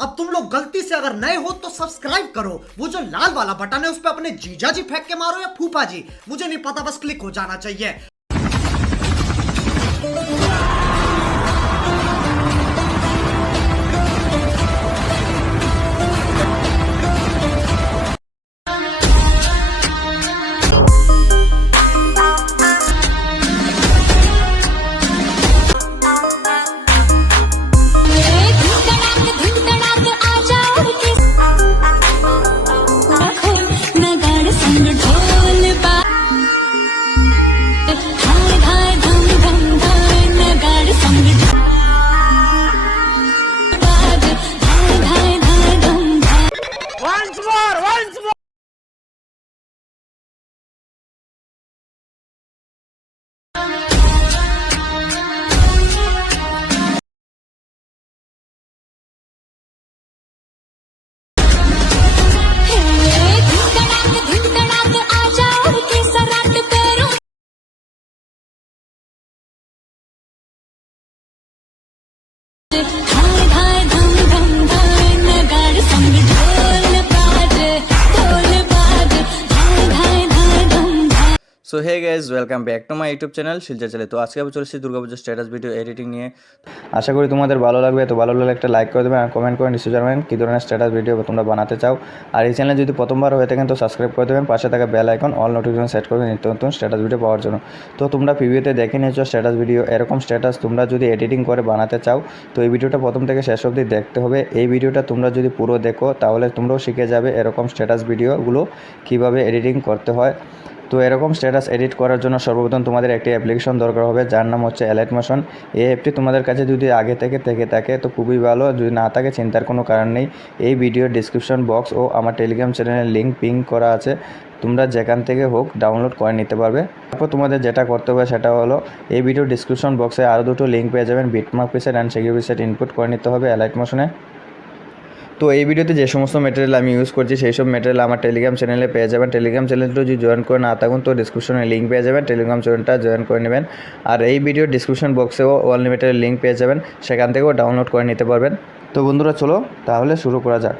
अब तुम लोग गलती से अगर नए हो तो सब्सक्राइब करो, वो जो लाल वाला बटन है उस पर अपने जीजा जी फेंक के मारो या फूफा जी, मुझे नहीं पता, बस क्लिक हो जाना चाहिए। So hey guys welcome back to my YouTube channel Silchar चैले। तो आज के আমি চলেছি দুর্গা পূজার স্ট্যাটাস ভিডিও এডিটিং নিয়ে। আশা করি তোমাদের ভালো লাগবে। তো ভালো লাগলে একটা লাইক করে দেবেন আর কমেন্ট করে নিশ্চয়ই জানাবেন কী ধরনের স্ট্যাটাস ভিডিও তোমরা বানাতে চাও। আর এই চ্যানেলে যদি প্রথমবার হয়ে থাকেন তো সাবস্ক্রাইব করে দেবেন, পাশে থাকা bell icon all notification set করে নিত্য নতুন স্ট্যাটাস ভিডিও পাওয়ার জন্য। তো তোমরা প্রিভিউতে দেখে নিয়েছো স্ট্যাটাস ভিডিও, এরকম স্ট্যাটাস তোমরা যদি এডিটিং করে বানাতে চাও তো এই ভিডিওটা প্রথম থেকে শেষ অবধি দেখতে হবে। এই ভিডিওটা তোমরা যদি পুরো দেখো তাহলে তোমরাও শিখে যাবে এরকম স্ট্যাটাস ভিডিওগুলো কীভাবে এডিটিং করতে হয়। তো এরকম স্ট্যাটাস এডিট করার জন্য সর্বপ্রথম তোমাদের একটি অ্যাপ্লিকেশন দরকার হবে যার নাম হচ্ছে Alight মোশন। এই অ্যাপটি তোমাদের কাছে যদি আগে থেকে থাকে তো খুবই ভালো, যদি না থাকে চিন্তার কোনো কারণ নেই। এই ভিডিওর ডিসক্রিপশন বক্স ও আমার টেলিগ্রাম চ্যানেলের লিঙ্ক পিং করা আছে, তোমরা যেখান থেকে হোক ডাউনলোড করে নিতে পারবে। তারপর তোমাদের যেটা করতে হবে সেটা হলো এই ভিডিও ডিসক্রিপশন বক্সে আরও দুটো লিঙ্ক পেয়ে যাবেন, bitmark preset and security preset input করে নিতে হবে Alight মোশনে। তো এই ভিডিওতে যে সমস্ত ম্যাটেরিয়াল আমি ইউজ করছি সেই সব ম্যাটেরিয়াল আমার টেলিগ্রাম চ্যানেলে পেয়ে যাবেন। টেলিগ্রাম চ্যানেলটা যদি জয়েন করে না থাকুন তো ডিসক্রিপশনে লিঙ্ক পেয়ে যাবেন, টেলিগ্রাম চ্যানেলটা জয়েন করে নেবেন। আর এই ভিডিওর ডিসক্রিপশন বক্সেও অল ম্যাটেরিয়াল লিঙ্ক পেয়ে যাবেন, সেখান থেকেও ডাউনলোড করে নিতে পারবেন। তো বন্ধুরা চলো তাহলে শুরু করা যাক।